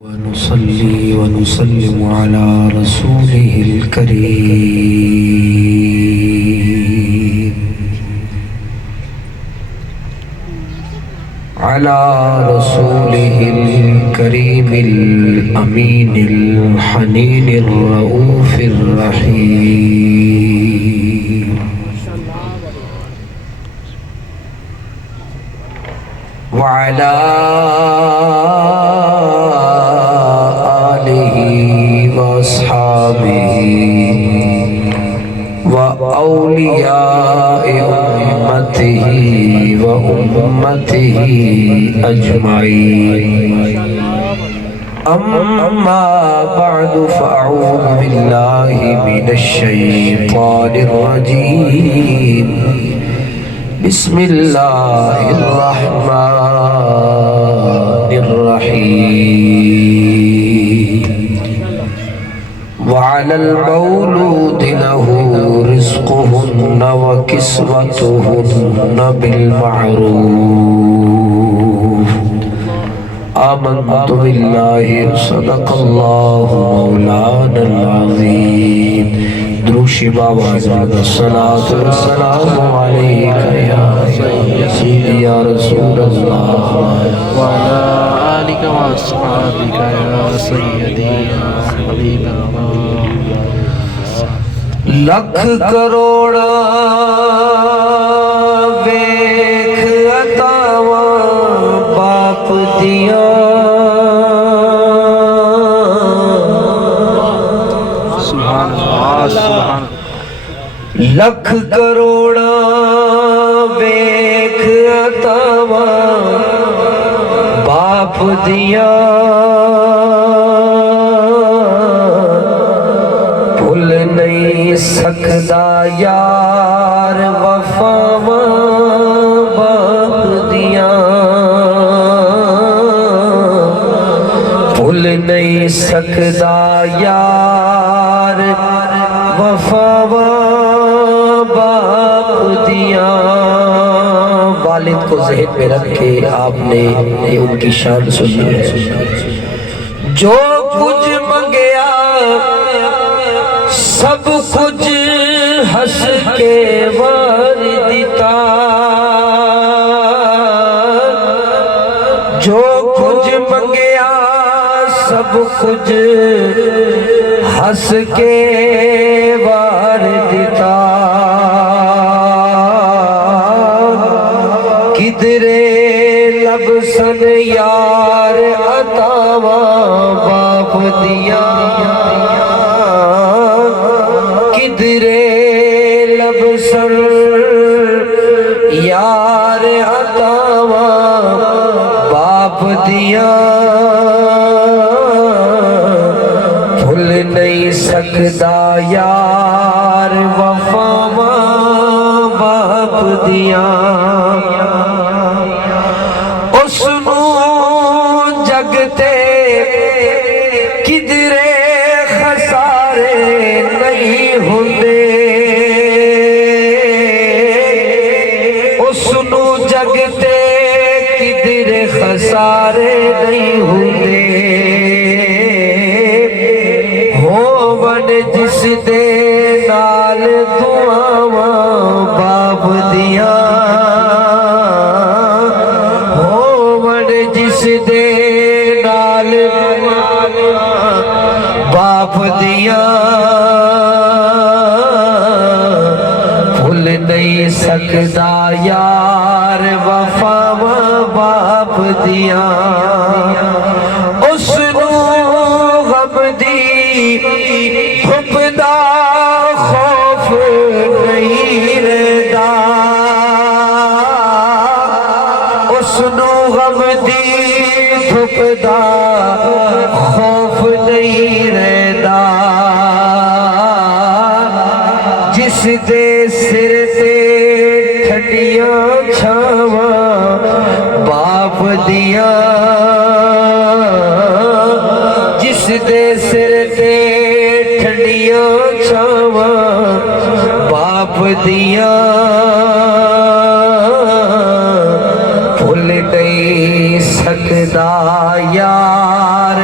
ونصلي ونسلم على رسوله الكريم الأمين الحنين الرؤوف الرحيم وعلى وأصحابه وأولياء أمته وأمته أجمعين أما بعد فأعوذ بالله من الشيطان الرجيم بسم الله الرحمن الرحيم وعلى المولود له رزقهن وكسوتهن بالمعروف آمنت بالله صدق الله مولانا العظيم دروشی بابا الصلاة والسلام عليك يا سيدي يا رسول الله وعلى آلك وأصحابك يا سيدي يا حبيب الله لکھ کروڑا ویکھ عطاواں باپ دیاں سبحان اللہ سبحان لکھ کروڑا ویکھ عطاواں باپ دیاں بھول نہیں سکدا یار وفاواں باپ دیاں بھول نہیں سکدا یار وفاواں باپ دیاں والد کو ذہن میں رکھ کے آپ نے ان کی شان سنی ہے جو کچھ منگیا سب کچھ ہس کے وار دیتا جو کچھ منگیا سب کچھ ہس کے وار دیتا کدرے لب سن یار عطاواں باپ دیاں کدرے لب سن یار عطاواں باپ دیاں بھول نہیں سکدا یار وفاواں باپ دیاں اس نو جگ تے کدرے خسارے نہیں ہوندے اس نو جگ تے کدرے خسارے نہیں ہوندے ہوون جس دے نال دعاواں باپ دیاں ہوون جس دے نال باپ دیاں بھول نہیں سکدا یار وفاواں باپ دیاں اس نو غم دی حب دا خوف نہیں رہدا اس نو غم دی حب دا خوف نہیں رہدا جس دے سر تے ٹھنڈیاں چھاواں باپ دیاں جس دے سر تے ٹھنڈیاں چھاواں باپ دیاں بھول نہیں سکدا یار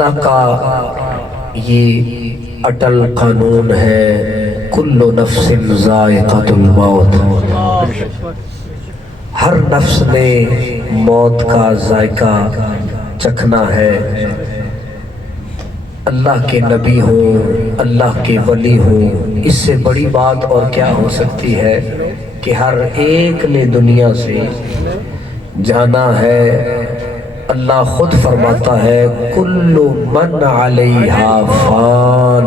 اللہ کا یہ اٹل قانون ہے، کل نفس ذائقۃ الموت، ہر نفس نے موت کا ذائقہ چکھنا ہے۔ اللہ کے نبی ہوں، اللہ کے ولی ہوں، اس سے بڑی بات اور کیا ہو سکتی ہے کہ ہر ایک نے دنیا سے جانا ہے۔ اللہ خود فرماتا ہے کل من علیہا فان،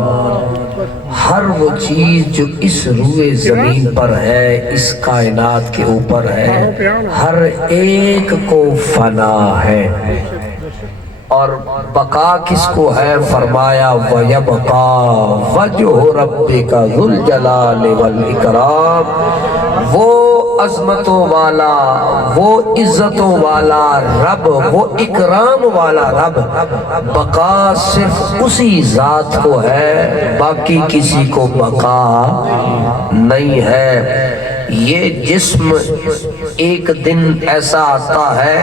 ہر وہ چیز جو اس روئے زمین پر ہے، اس کائنات کے اوپر ہے، ہر ایک کو فنا ہے۔ اور بقا کس کو ہے؟ فرمایا وَيَبْقَى وَجْهُ رَبِّكَ ذُو الْجَلَالِ وَالْإِكْرَامِ، وہ عظمتوں والا، وہ عزتوں والا رب، وہ اکرام والا رب، بقا صرف اسی ذات کو ہے، باقی کسی کو بقا نہیں ہے۔ یہ جسم ایک دن ایسا آتا ہے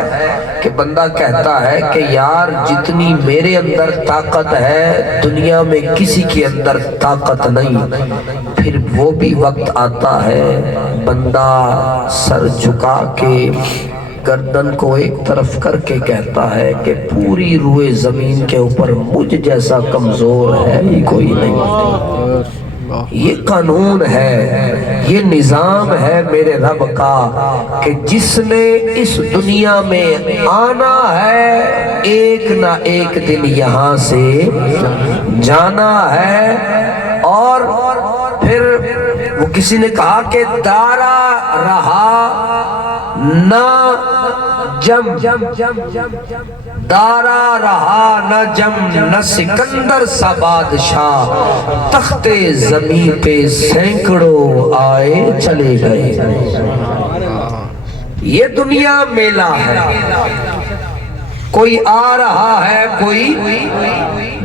کہ بندہ کہتا ہے کہ یار جتنی میرے اندر طاقت ہے دنیا میں کسی کے اندر طاقت نہیں۔ پھر وہ بھی وقت آتا ہے بندہ سر جھکا کے گردن کو ایک طرف کر کے کہتا ہے کہ پوری روئے زمین کے اوپر مجھ جیسا کمزور ہے ہی کوئی نہیں۔ یہ قانون ہے، یہ نظام ہے میرے رب کا کہ جس نے اس دنیا میں آنا ہے ایک نہ ایک دن یہاں سے جانا ہے۔ اور پھر وہ کسی نے کہا کہ دارا رہا نہ جم، دارا رہا نہ جم، نہ سکندر سا بادشاہ، تخت زمین پہ سینکڑوں آئے چلے گئے۔ یہ دنیا میلہ ہے، کوئی آ رہا ہے کوئی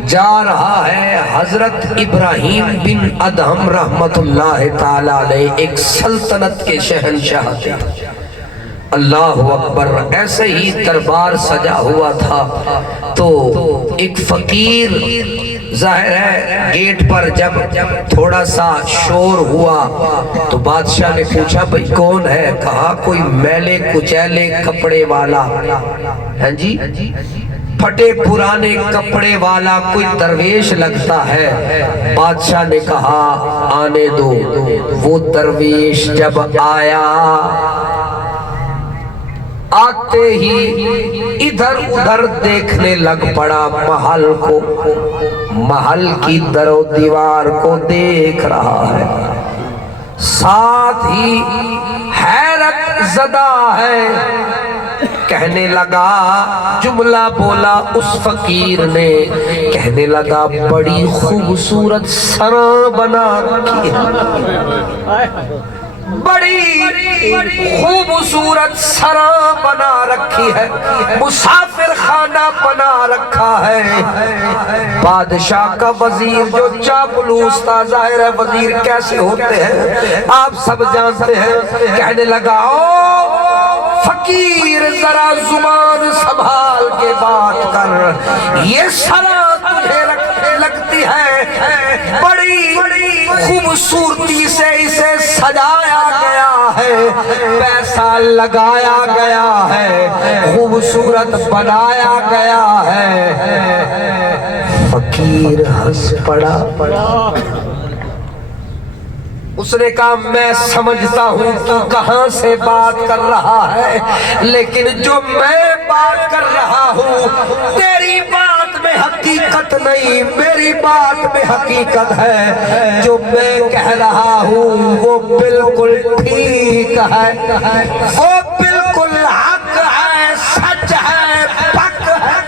جا رہا ہے۔ حضرت ابراہیم بن ادہم رحمت اللہ تعالی علیہ ایک سلطنت کے شہنشاہ تھے۔ اللہ اکبر، ایسے ہی دربار سجا ہوا تھا تو ایک فقیر، ظاہر ہے گیٹ پر جب تھوڑا سا شور ہوا تو بادشاہ نے پوچھا بھئی کون ہے؟ کہا کوئی میلے کچیلے کپڑے والا ہے جی، پھٹے پرانے کپڑے والا کوئی درویش لگتا ہے۔ بادشاہ نے کہا آنے دو۔ وہ درویش جب آیا، آتے ہی ادھر ادھر دیکھنے لگ پڑا محل کو، محل کی در و دیوار کو دیکھ رہا ہے، ساتھ ہی حیرت زدہ ہے۔ کہنے لگا، جملہ بولا اس فقیر نے، کہنے لگا بڑی خوبصورت سراں بنا رکھی ہے، بڑی خوبصورت سراں بنا رکھی ہے، مسافر خانہ بنا رکھا ہے۔ بادشاہ کا وزیر جو چاپلوس تھا، ظاہر ہے وزیر کیسے ہوتے ہیں آپ سب جانتے ہیں، کہنے لگا او فقیر ذرا زبان سنبھال کے بات کر، یہ سراں تجھے لگتی ہے، بڑی خوبصورتی سے اسے سجایا گیا ہے، پیسہ لگایا گیا ہے، خوبصورت بنایا گیا ہے۔ فقیر ہنس پڑا، اس نے کہا میں سمجھتا ہوں تو کہاں سے بات کر رہا ہے، لیکن جو میں بات کر رہا ہوں تیری بات میں حقیقت نہیں، میری بات میں حقیقت ہے۔ جو میں کہہ رہا ہوں وہ بالکل ٹھیک ہے، وہ بالکل حق ہے، سچ ہے، پک ہے۔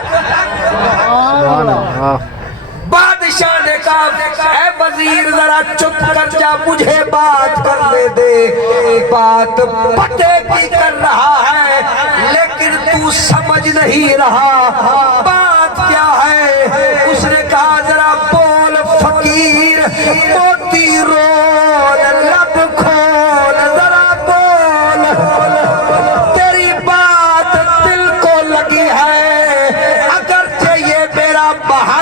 بادشاہ نے کہا اے وزیر ذرا چپ کر جا، مجھے بات کرنے دے، بات پتے کی کر رہا ہے لیکن تو سمجھ نہیں رہا بات کیا ہے۔ اس نے کہا ذرا بول فقیر، موتی رول لب کھول، ذرا بول، تیری بات دل کو لگی ہے، اگرچہ یہ میرا بہا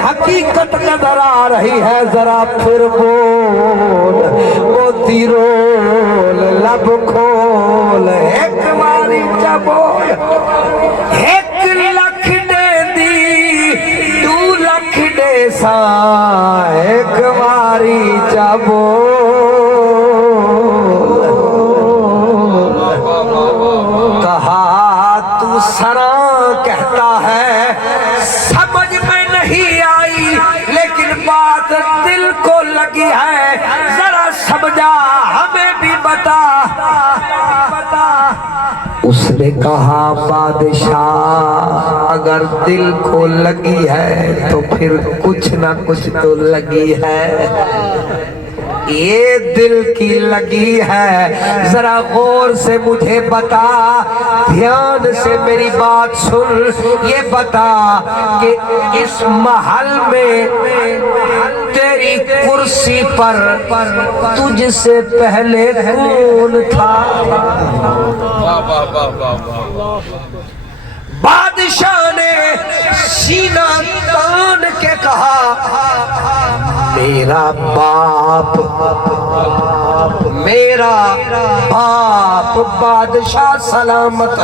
حقیقت نظر آ رہی ہے ذرا پھر بول موتی رول لب کھول ایک باری چا بول ایک لکھ دے دی 2 لکھ دے سا ایک باری چا بول کہا تو سراں کہتا ہے سمجھ میں نہیں آئی لیکن بات دل کو لگی ہے ذرا سمجھا ہمیں بھی بتا اس نے کہا بادشاہ اگر دل کو لگی ہے تو پھر کچھ نہ کچھ تو لگی ہے یہ دل کی لگی ہے ذرا غور سے مجھے بتا دھیان سے میری بات سن یہ بتا کہ اس محل میں تیری کرسی پر تجھ سے پہلے کون تھا بادشاہ نے سینہ تان کے کہا میرا باپ بادشاہ سلامت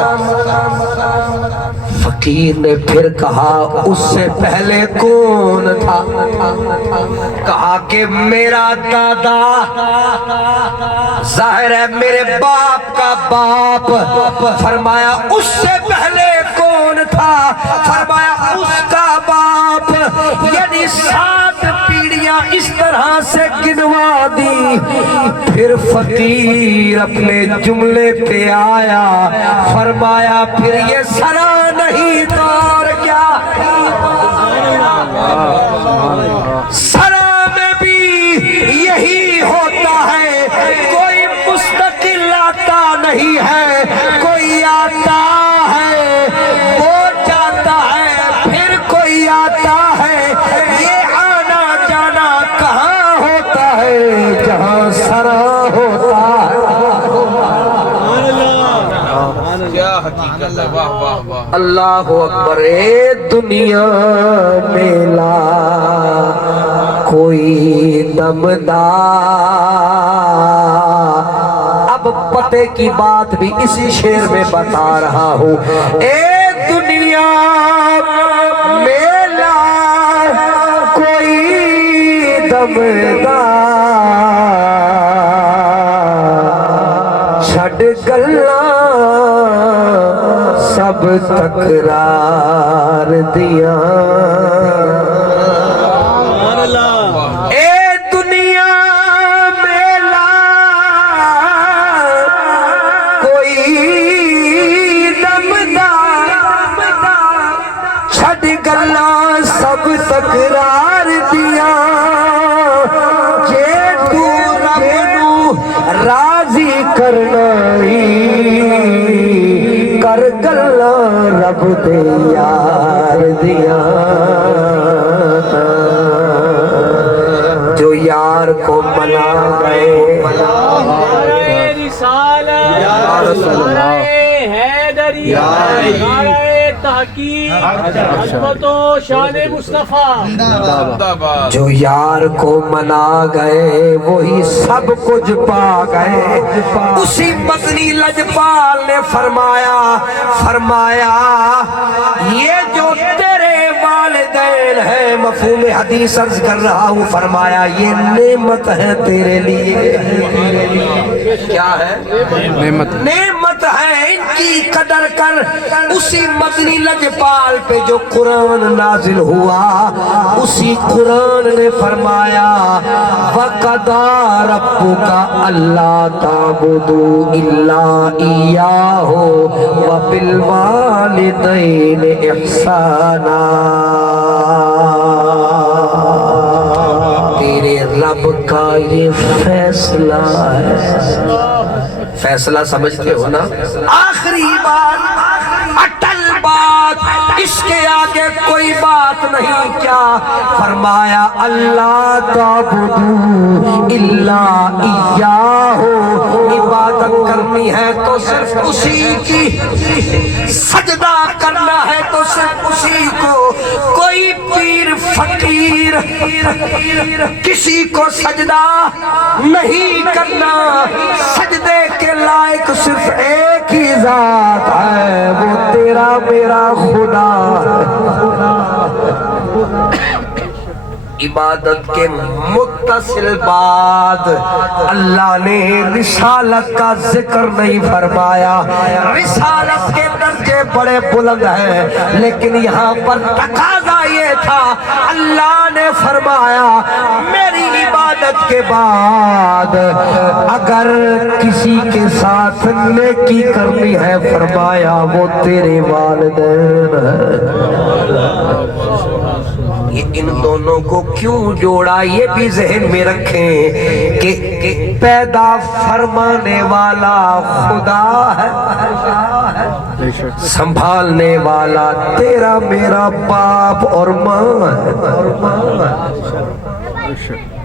فقیر نے پھر کہا اس سے پہلے کون تھا کہا کہ میرا دادا ظاہر ہے میرے باپ کا باپ فرمایا اس سے پہلے کون تھا فرمایا اس کا باپ یعنی 7 پیڑیاں اس طرح سے گنوا دی پھر فقیر اپنے جملے پہ آیا فرمایا پھر یہ سرا نہیں تو اور کیا سرا میں بھی یہی ہوتا ہے کوئی مستقل آتا نہیں ہے کوئی آتا ہے وہ جاتا ہے پھر کوئی آتا ہے یہ آنا جانا کہاں ہوتا ہے جہاں سرا ہوتا ہے کیا حقیقت ہے واہ واہ واہ اللہ اکبر اے دنیا میں لا کوئی دمدار اب پتے کی بات بھی اسی شعر میں بتا رہا ہوں اے دنیا میں لا کوئی دمدار چھڑ گلا سب تکرار دیا اے دنیا میں لا کوئی دمدار چھڑ گلا سب تکرار دیا جے تو رب نو راضی کرنا کر گلا رب دے یار دیا جو یار کو منا گئے جو یار کو منا گئے وہی سب کچھ پا گئے اسی مدنی لجپال نے فرمایا یہ جو تیرے والدین ہیں مفہوم حدیث عرض کر رہا ہوں فرمایا یہ نعمت ہے تیرے لیے کیا ہے نعمت ہے ان کی قدر کر اسی مدنی لجپال پہ جو قرآن نازل ہوا اسی قرآن نے فرمایا وَقَضَىٰ رَبُّكَ أَلَّا تَعْبُدُوا إِلَّا إِيَّاهُ وَبِالْوَالِدَيْنِ إِحْسَانًا تیرے رب کا یہ فیصلہ ہے فیصلہ سمجھتے ہو نا آخری بات اٹل بات اس کے آگے کوئی بات نہیں کیا فرمایا اللہ تعبدو الا ایاہ عبادت کرنی ہے تو صرف اسی کی سجدہ کرنا ہے تو صرف اسی کو کوئی پیر فقیر کسی کو سجدہ نہیں کرنا، سجدے کے لائق صرف ایک ہی ذات ہے، وہ تیرا میرا خدا عبادت کے متصل بعد اللہ نے رسالت کا ذکر نہیں فرمایا۔ رسالت کے درجے بڑے بلند ہیں، لیکن یہاں پر تقاضا یہ تھا، اللہ نے فرمایا میری عبادت کے بعد اگر کسی کے ساتھ نیکی کرنی ہے، فرمایا وہ تیرے والدین ہیں۔ یہ ان دونوں کو کیوں جوڑا یہ بھی ذہن میں رکھیں کہ پیدا فرمانے والا خدا ہے، سنبھالنے والا تیرا میرا باپ اور ماں ہے۔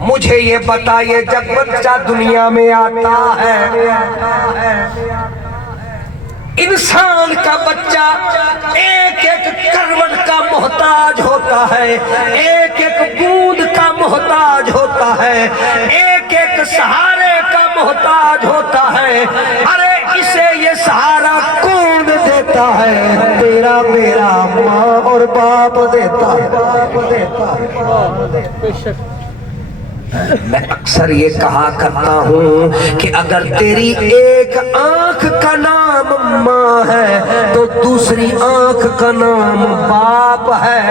مجھے یہ بتائیے جب بچہ دنیا میں آتا ہے، انسان کا بچہ ایک ایک کروٹ کا محتاج ہوتا ہے، ایک ایک بوند کا محتاج ہوتا ہے، ایک ایک سہارے کا محتاج ہوتا ہے۔ ارے اسے یہ سہارا کون دیتا ہے؟ تیرا میرا ماں اور باپ دیتا ہے۔ میں اکثر یہ کہا کرتا ہوں کہ اگر تیری ایک آنکھ کا نام ماں ہے تو دوسری آنکھ کا نام باپ ہے۔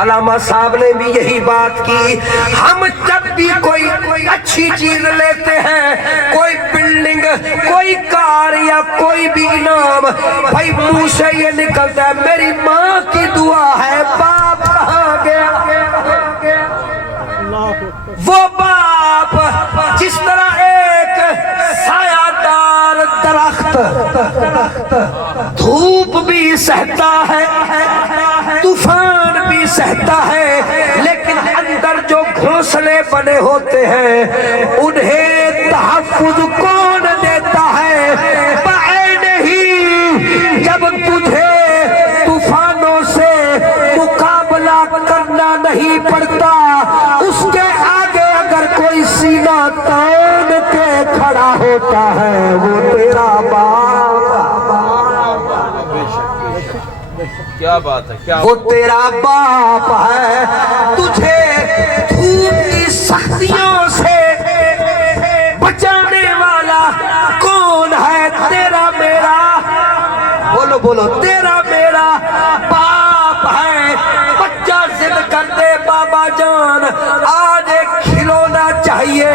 علامہ صاحب نے بھی یہی بات کی، ہم جب بھی کوئی اچھی چیز لیتے ہیں، کوئی بلڈنگ، کوئی کار یا کوئی بھی انعام، بھائی منہ سے یہ نکلتا ہے میری ماں کی دعا ہے، باپ کہاں گیا؟ وہ باپ جس طرح ایک سایہ دار درخت دھوپ بھی سہتا ہے، طوفان بھی سہتا ہے، لیکن اندر جو گھونسلے بنے ہوتے ہیں انہیں تحفظ کون دیتا ہے؟ بعین ہی جب تجھے طوفانوں سے مقابلہ کرنا نہیں پڑتا، اس کے آگے اگر کوئی سینہ تان کے کھڑا ہوتا ہے وہ تیرا باپ۔ کیا بات ہے، کیا وہ تیرا باپ ہے۔ تجھے دھوپ کی سختیوں سے بچانے والا کون ہے؟ تیرا میرا، بولو بولو، تیرا میرا باپ ہے۔ بچہ ضد کر دے بابا جان آج ایک کھلونا چاہیے،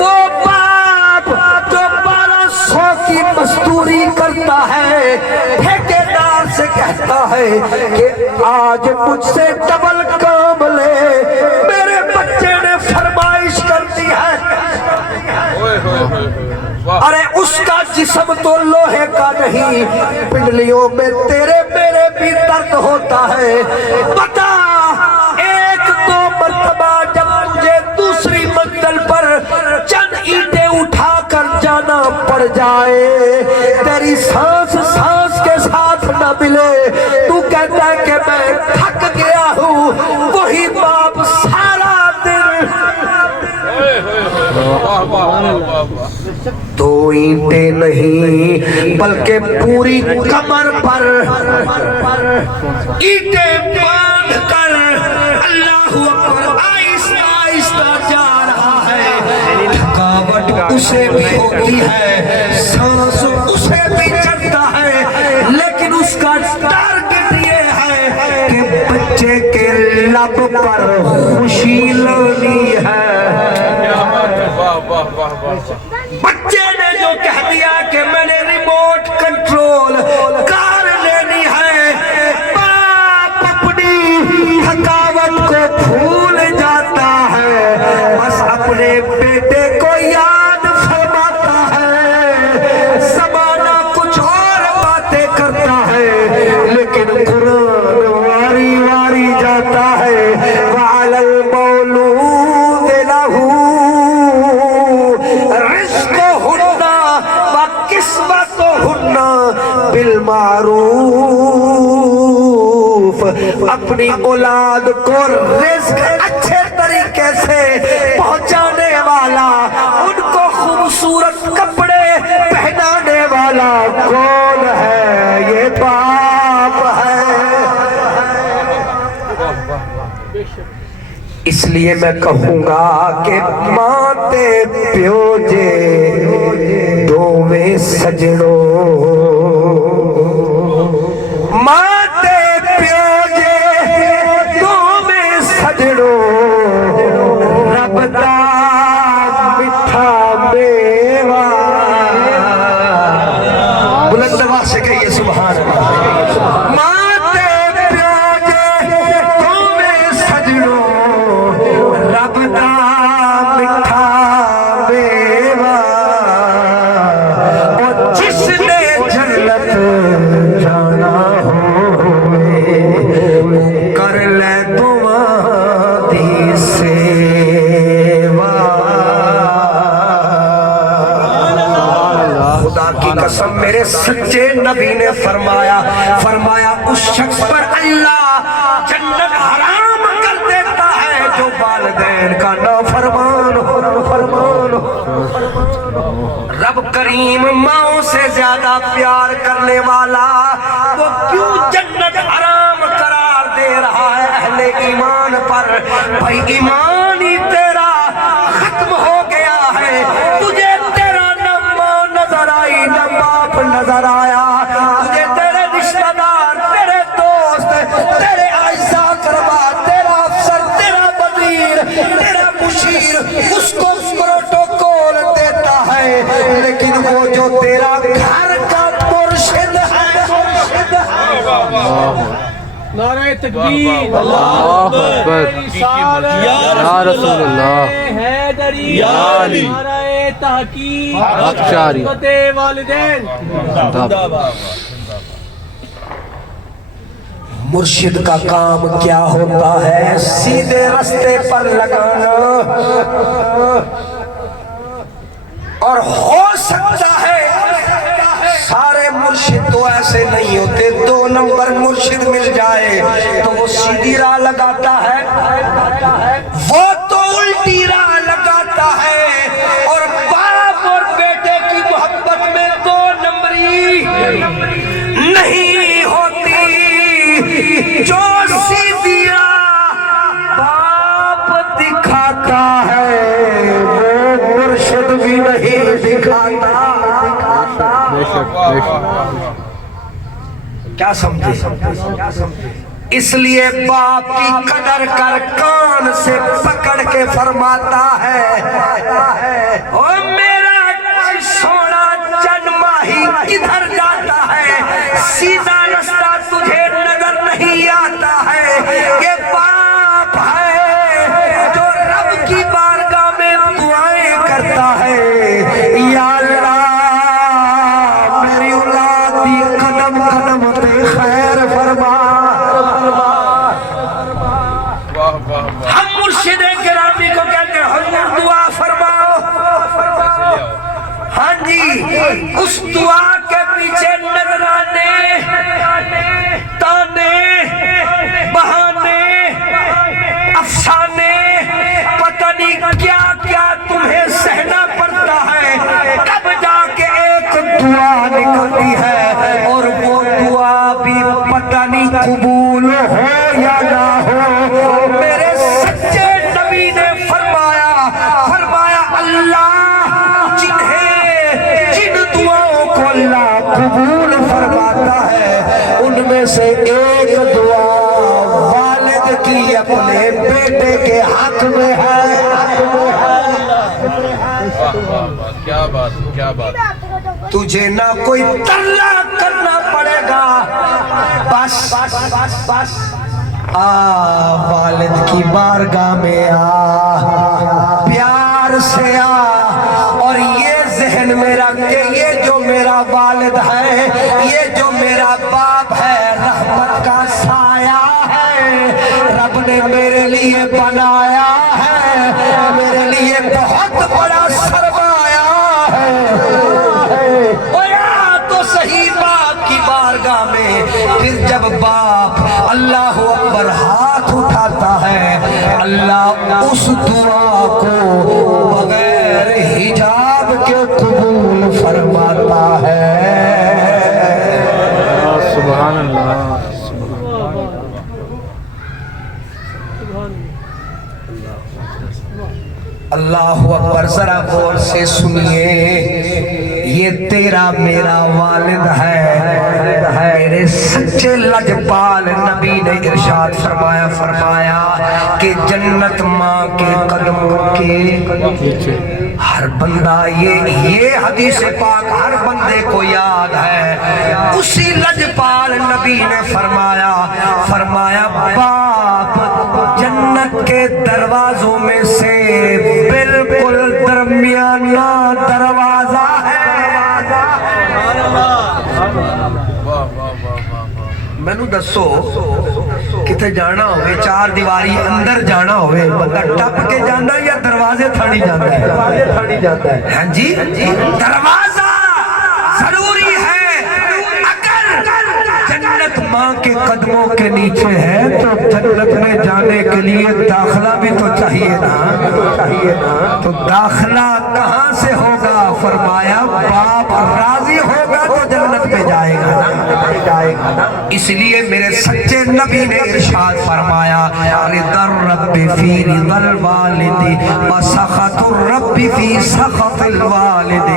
وہ باپ جو 1200 کی مزدوری کرتا ہے ٹھیکیدار سے کہتا ہے کہ آج مجھ سے ڈبل کام لے، میرے بچے نے فرمائش کر دی ہے۔ ارے اس کا جسم تو لوہے کا نہیں، پنڈلیوں میں تیرے میرے بھی درد ہوتا ہے۔ بتا ایک دو مرتبہ جب مجھے دوسری منزل پر چند اینٹیں اٹھا کر جانا پڑ جائے، تیری سانس سانس کے ساتھ نہ ملے، تو کہتا ہے کہ میں تھک گیا ہوں، وہی باپ سارا دن دو اینٹیں نہیں بلکہ پوری کمر پر اینٹیں باندھ کر اللہ اکبر آہستہ آہستہ جا رہا ہے۔ تھکاوٹ اسے بھی ہوتی ہے، سانس اسے بھی چڑھتا ہے، لیکن اس کا ٹارگٹ یہ ہے کہ بچے کے لب پر خوشی لانی ہے۔ بچے نے جو کہہ دیا کہ میں نے ریموٹ کنٹرول کار لینی ہے، باپ اپنی تھکاوٹ کو بھول جاتا ہے، بس اپنے بیٹے کو یاد فرماتا ہے۔ زمانہ کچھ اور باتیں کرتا ہے، لیکن قرآن واری واری جاتا ہے۔ وَعَلَى الْمَوْلُودِ لَهُ رِزْقُهُنَّ اپنی اولاد کو رزق اچھے طریقے سے پہنچانے والا، ان کو خوبصورت کپڑے پہنانے والا کون ہے؟ یہ باپ ہے۔ اس لیے میں کہوں گا کہ ماں تے پیو جے دوویں سجڑوں، ماں تے پیو جے دوویں سجڑوں، رب دا مٹھا میوہ۔ بلند آواز سے کہیے سبحان اللہ۔ ماں تے پیو جے دوویں سجڑوں، رب دا مٹھا میوہ، اور جس نے جنت جانا ہوئے کر لے دعا دی سیوا۔ خدا کی قسم میرے سچے نبی نے فرمایا اس شخص پر اللہ جنت حرام کر دیتا ہے جو والدین کا نافرمان ہو۔ رب کریم ماؤں سے زیادہ پیار کرنے والا وہ کیوں جنت حرام قرار دے رہا ہے اہل ایمان پر؟ بھائی ایمان ہی تیرا ختم ہو گیا ہے، تجھے تیرا نہ ماں نظر آئی نہ باپ نظر آیا، تجھے تیرے رشتہ دار، تیرے دوست، تیرے اعزاء کروا، تیرا افسر، تیرا وزیر، تیرا مشیر اس کو پروٹوکول دیتا ہے، لیکن وہ جو تیرا گھر کا مرشد ہے، نعرہ تکبیر، اللہ اکبر، یا رسول اللہ، حیدری، یا علی، نعرہ تحقیق، بخشاری، خدمت والدین۔ مرشد کا کام کیا ہوتا ہے؟ سیدھے رستے پر لگانا، اور ہو سکتا ہے سارے مرشد تو ایسے نہیں ہوتے، 2 نمبر مرشد مل جائے تو وہ سیدھی راہ لگاتا ہے، وہ تو الٹی راہ لگاتا ہے، اور باپ اور بیٹے کی محبت میں 2 نمبری نہیں ہوتی۔ جو سیدھی راہ باپ دکھاتا ہے وہ مرشد بھی نہیں دکھاتا۔ کیا سمجھے؟ اس لیے باپ کی قدر کر، کان سے پکڑ کے فرماتا ہے او میرا سونا چند ماہی کدھر جاتا ہے، سیدھا رستہ تجھے نظر نہیں آتا ہے۔ یہ باپ ہے جو رب کی بارگاہ میں دعائیں کرتا ہے، یا اللہ میری اولاد دی قدم قدم پہ خیر فرما۔ ہم مرشد گرامی کو کہتے ہیں حضور دعا فرماؤ، ہاں جی، اس دعا کے پیچھے نذرانے، تانے، بہانے، افسانے، پتہ نہیں کیا کیا تمہیں سہنا پڑتا ہے، تب جا کے ایک دعا نکلتی ہے، اور وہ دعا بھی پتہ نہیں قبول ہو یا نہ ہو۔ میرے سچے نبی نے فرمایا اللہ جن دعاؤں کو اللہ قبول فرماتا ہے ان میں سے ایک دعا والد کی اپنے بیٹے کے حق میں ہے۔ کیا بات، کیا بات۔ تجھے نہ کوئی ترلا کرنا پڑے گا، بس والد کی بارگاہ میں پیار سے اور یہ ذہن میں رکھ کہ یہ جو میرا والد ہے، یہ جو میرا باپ ہے، رحمت کا سایہ ہے، رب نے میرے لیے بنایا ہے، میرے لیے بہت بڑا سرمایہ ہے۔ تو صحیح باپ کی بارگاہ میں پھر جب باپ اللہ اکبر ہاتھ اٹھاتا ہے اللہ اس دعا کو بغیر حجاب کے قبول فرماتا ہے۔ سبحان اللہ۔ اللہ اکبر، ذرا غور سے سنیے، یہ تیرا میرا والد ہے، میرے سچے لجپال نبی نے ارشاد فرمایا کہ جنت ماں کے قدموں کے ہر بندہ، یہ حدیث پاک ہر بندے کو یاد ہے۔ اسی لجپال نبی نے فرمایا باپ جنت کے دروازوں میں سے بالکل درمیانہ دروازہ ہے۔ مینوں دسو کتے جانا ہوئے، چار دیواری اندر جانا ہوئے، بندہ ٹپ کے جانا یا دروازے تھڑی جاتا ہے؟ ہاں جی، دروازہ ضروری ہے۔ اگر جنت ماں کے قدموں کے نیچے ہے تو جنت میں جانے کے لیے داخلہ بھی تو چاہیے نا، تو داخلہ کہاں سے ہوگا؟ فرمایا باپ راضی ہوگا تو جنت میں جائے گا۔ اس لیے میرے سچے نبی نے ارشاد فرمایا رضا الرب فی رضا الوالد وسخط الرب فی سخط الوالد،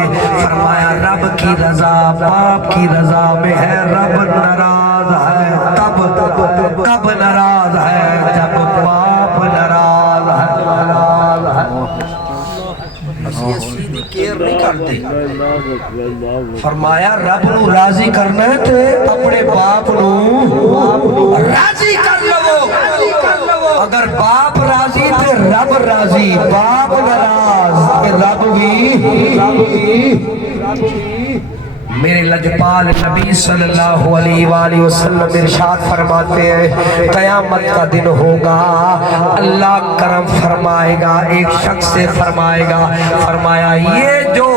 فرمایا رب کی رضا باپ کی رضا میں ہے، رب ناراض ہے تب کب ناراض ہے جب باپ ناراض ہے۔ سیدھی کیئر نہیں کرتے، فرمایا رب نو راضی کرنا ہے تے اپنے باپ نو راضی کر لو۔ اگر باپ راضی تے رب راضی، باپ ناراض تے رب بھی۔ میرے لجپال نبی صلی اللہ علیہ وآلہ وسلم ارشاد فرماتے ہیں قیامت کا دن ہوگا، اللہ کرم فرمائے گا، ایک شخص سے فرمایا یہ جو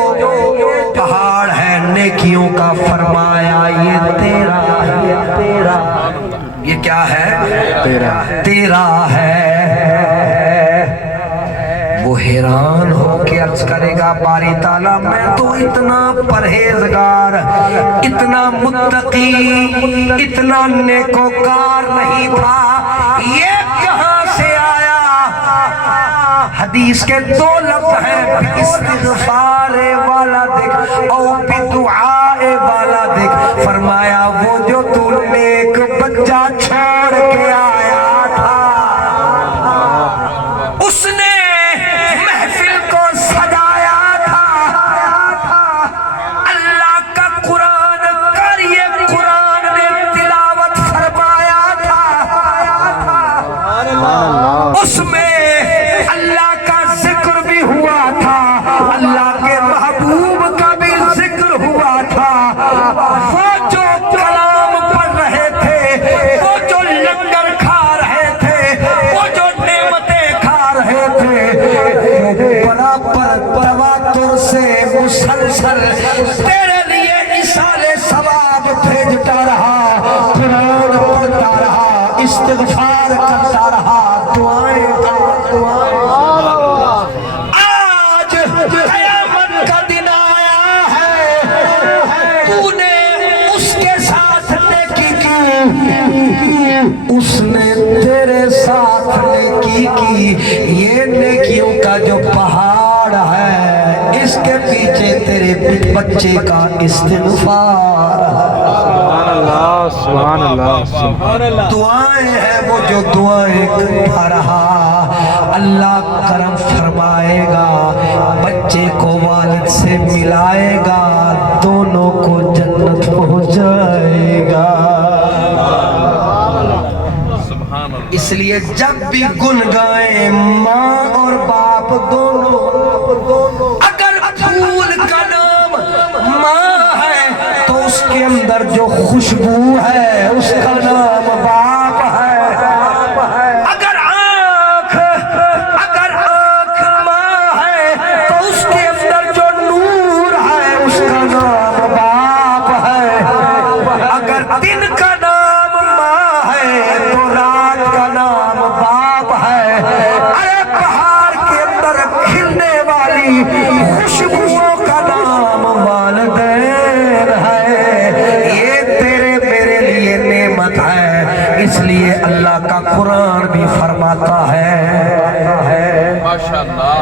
پہاڑ ہے نیکیوں کا، فرمایا یہ تیرا، یہ کیا ہے؟ تیرا ہے۔ وہ حیران ہو کے عرض کرے گا باری تعالیٰ میں تو اتنا پرہیزگار، اتنا متقی، اتنا نیکوکار نہیں تھا، یہ کہاں سے آیا؟ حدیث کے دو لفظ ہیں، استغفار والا دیکھ او بدعاء والا دیکھ، فرمایا وہ جو تو نیک بچہ چھوڑ کے آیا تھا، اس نے محفل کو سجایا تھا، اللہ کا قرآن کر یہ قرآن نے تلاوت فرمایا تھا، اس میں اللہ کا ذکر بھی ہوا تھا، اللہ کے محبوب کا بھی ذکر ہوا تھا۔ وہ جو کلام پڑھ رہے تھے، وہ جو لنگر کھا رہے تھے، وہ جو نعمتیں کھا رہے تھے، برابر تواتر سے مسلسل تیرے لیے ایصال ثواب بھیجتا رہا، قرآن پڑھتا رہا، استغفار کرتا رہا، دعائیں کرتا رہا۔ آج قیامت کا دن آیا ہے، تو نے اس کے ساتھ نیکی کی، اس نے تیرے ساتھ نیکی کی، یہ نیکیوں کا جو پہاڑ ہے اس کے پیچھے تیرے بچے کا استغفار ہے۔ سبحان اللہ۔ دعائیں ہیں وہ جو دعائیں کرتا رہا، اللہ کرم فرمائے گا، بچے کو والد سے ملائے گا، دونوں کو جنت پہنچائے گا۔ اس لیے جب بھی گن گائیں ماں اور باپ دونوں، اگر پھول کا نام ماں ہے تو اس کے اندر جو خوشبو ہے اس کا نام باپ ہے۔ اگر آنکھ ماں ہے تو اس کے اندر جو نور ہے اس کا نام باپ ہے۔ اگر دن کا نام اس لیے اللہ کا قرآن بھی فرماتا ہے ماشاءاللہ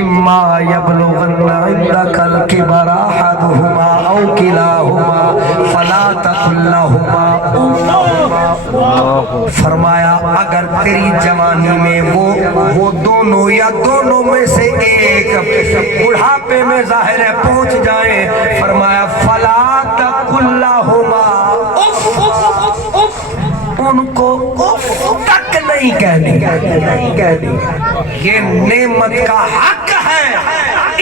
اما یبلغن عندک الکبر احدہما او کلاہما فلا تقل لہما اف۔ فرمایا اگر تیری جوانی میں وہ دونوں یا دونوں میں سے ایک بڑھاپے میں ظاہر ہے پہنچ جائیں، فرمایا فلا تقل لہما اف، ان کو اف تک نہیں کہنی۔ یہ نعمت کا حق ہے،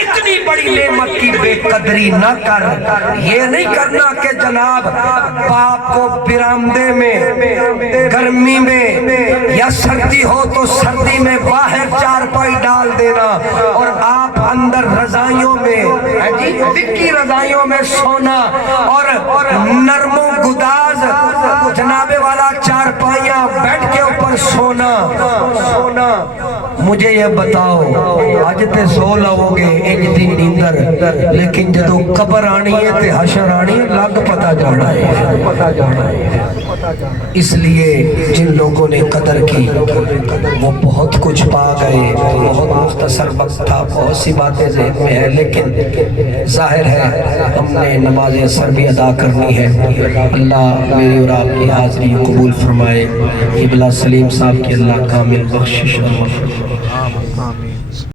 اتنی بڑی نعمت کی بے قدری نہ کر۔ یہ نہیں کرنا کہ جناب باپ کو برآمدے میں گرمی میں یا سردی ہو تو سردی میں باہر چارپائی ڈال دینا اور آپ اندر رضائیوں میں وکی رضائیوں میں سونا اور نرم و گداز جناب والا چارپائیاں بیڈ کے اوپر سونا۔ مجھے یہ بتاؤ آج تے سو لو گے ایک دن نیندر، لیکن جدو قبر آنی ہے تے حشر آنی ہے لگ پتا جانا ہے۔ اس لیے جن لوگوں نے قدر کی وہ بہت کچھ پا گئے۔ بہت مختصر وقت تھا، بہت سی باتیں ذہن میں ہیں، لیکن ظاہر ہے ہم نے نماز اثر بھی ادا کرنی ہے۔ اللہ میری اور آپ کی حاضری قبول فرمائے۔ قبلہ سلیم صاحب کی اللہ کامل بخشش اور مغفرت۔